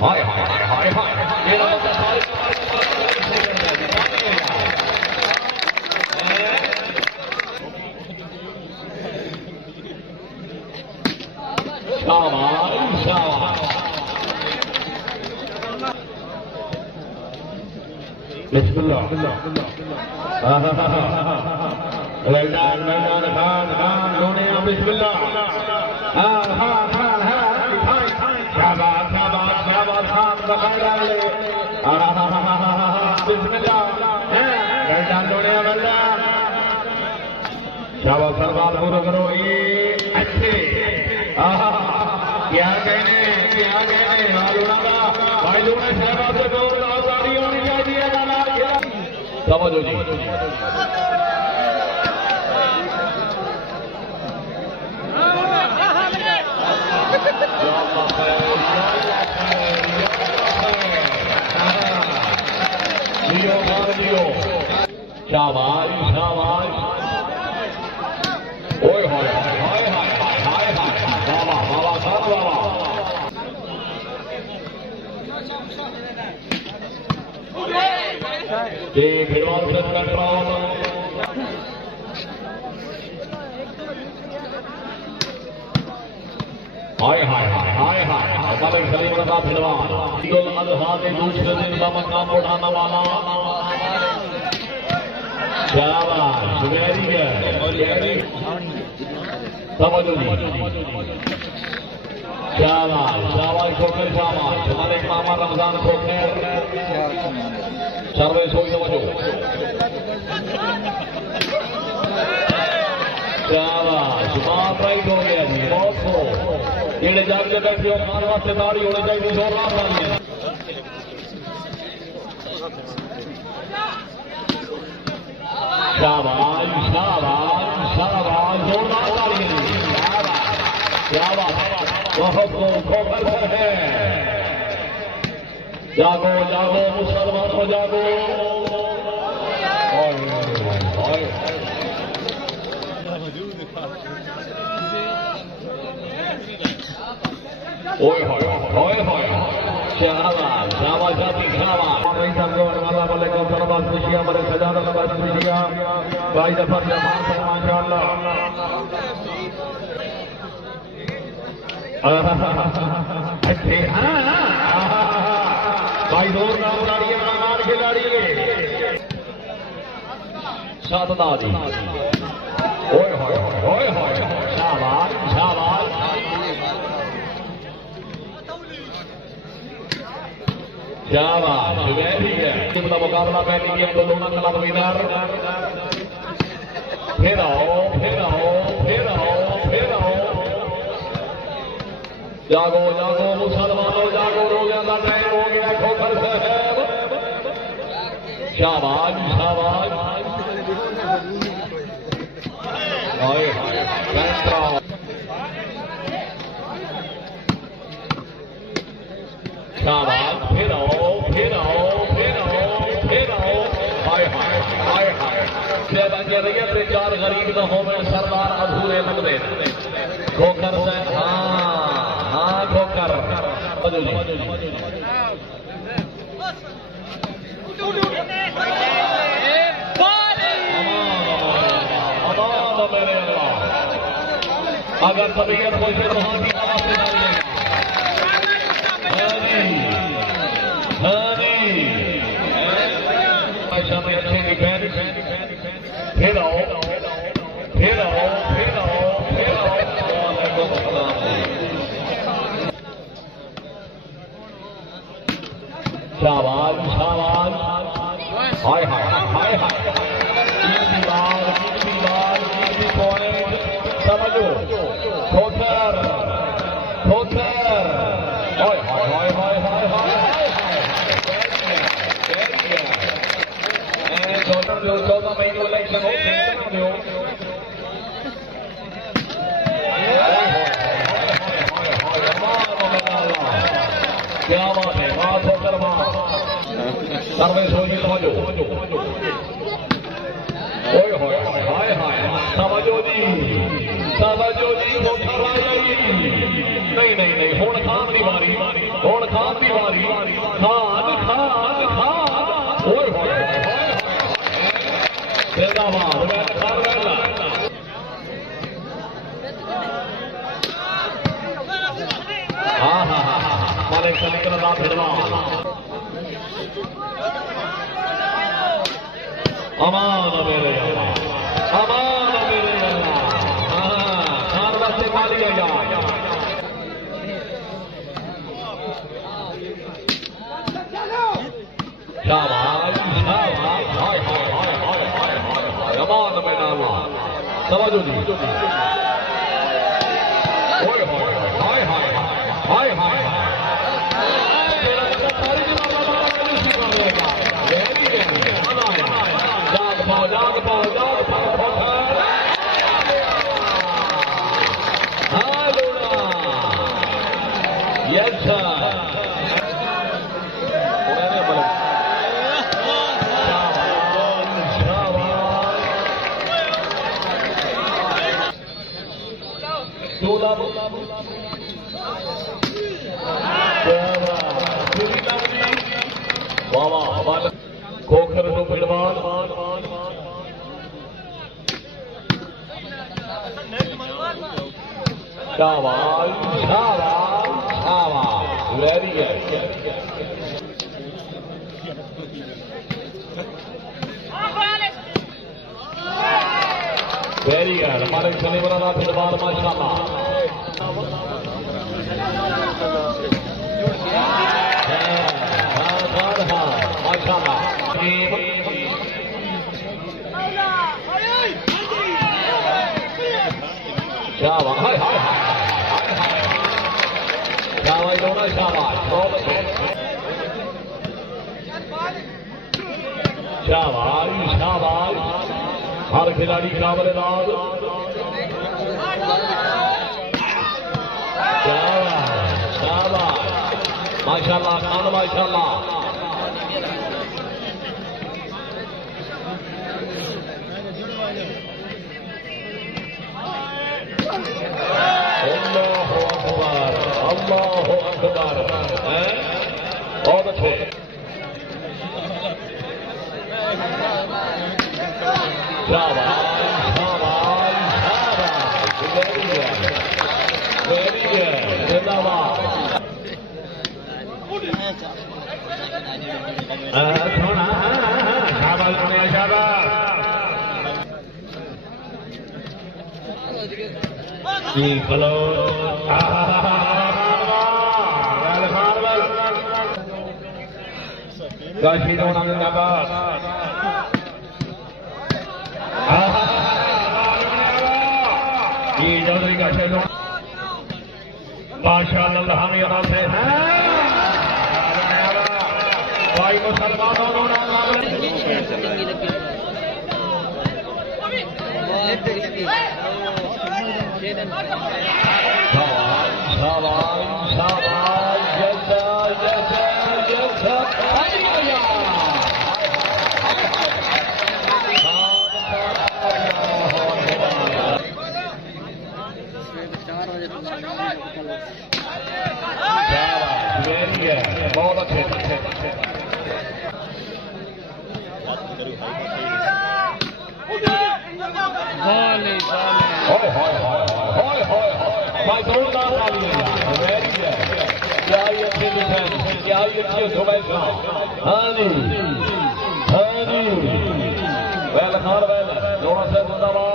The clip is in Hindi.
हाय हाय हाय हाय हाय मेरा मतलब सारे शाबाश शाबाश बिस्मिल्लाह मैदान मैदान खान खान लोने बिस्मिल्लाह खान खान खान शाबाश शाबाश शाबाश खान बखार ले बिस्मिल्लाह मैदान लोने मैदान शाबाश सरदार पूरा करो ये अच्छे क्या कहने मालूम भाई लोग ने शहबाज से सारी होनी चाहिए समझो जी शाबाश शाबाश ओए हाय हाय हाय हाय हाय हाय बाबा बाबा साहब बाबा खिलवाड़ से कंट्रोल हाय हाय हाय हाय हाय मलिक सलीम का खिलवाड़ ईद उल अजहा के दूसरे दिन का मकाम उठाने वाला शाबाश वेरी गुड समझो जी शाबाश शाबाश खोखर शाबाश मलिक मामा रमजान खोखर सर्वे सोई समझो शाबाश बात राइट हो गया जी बहुत सो ये जाके बैठे हो खान वास्ते ताड़ी होनी चाहिए जोरदार वाली शाबाश शाबाश शाबाश जोरदार वाली शाबाश बहुत खोखर है जागो जागो मुसलमान हो जागो ओए होय होय होय शाबाश शाबाश जाती शाबाश नहीं समझो वाला वाले को सरबाज खुशियां बड़े सजादा नवाज खुशियां भाई दफा जमान से माशाअल्लाह अच्छे भाई जोर ना उड़ाड़िए मार खिलाड़िए सातदारी ओए होय होय होय शाबाश शाबाश शाबाश वेरी गुड मुकाबला पहली है दोनों क्लब विनर फिर आओ फिर आओ फिर आओ फिर आओ जागो जागो मुसलमानों जागो रोज़ा का टाइम हो गया खोखर साहब शाबाश शाबाश हाय हाय शाबाश फिर आओ फिर आओ फिर आओ फिर आओ हाय हाय हाय हाय छह बजे रही है चार गरीब न हो में सरदार अधूरे लगते खोखर से हाँ खोखर मेरे अगर तबीयत हो तो हाँ की आवाज से में अच्छे डिफेंस फिर आओ फिर आओ फिर आओ फिर आओ शाबाश शाबाश हाय हाय हाय हाय पॉइंट समझो खोखर खोखर हाय हाय हाय हाय हाय हाय चौदह महीने इलेक्शन हो क्या बात है बात होकर सर्विस हो समझो हाय हाय समझो जी नहीं नहीं नहीं हुण खान नहीं मारी हुण खान की बारी खान खान खान ओए होए जिंदाबाद खान वेला हाँ हाँ हाँ मालिक सलीकर दा फिरवान अमान मेरे अल्लाह अमान मेरे अल्लाह हाँ खान वास्ते खाली है यार शाबाश शाबाश हाय हाय हाय हाय हाय हाय अमान मेरे अल्लाह समझो जी ओए हाय हाय हाय हाय खोखर तो फिलवान शाबाश शाबाश शाबाश वेरी गुड वेरी गुड हमारे चलने वाला फिलवान माशाल्लाह शाबाश हाय हाय शाबाश दोनों शाबाश शाबाश शाबाश हर खिलाड़ी काबलेदार शाबाश शाबाश माशाल्लाह खान माशाल्लाह अल्लाहु अकबर बहुत अच्छे शाबाश शाबाश शाबाश वेरी गुड जिंदाबाद थोड़ा शाबाश शाबाश जी चलो Gashi dona जिंदाबाद ये चौधरी गाशी दो माशाअल्लाह हम यहाँ से हैं भाई मुसलमानों बहुत अच्छे भाई जोरदार क्या ये अच्छी डिफेंस क्या ये अच्छी सुबह हाँ जी हाँ जी वैल खान वैल जोड़ा से जिंदाबाद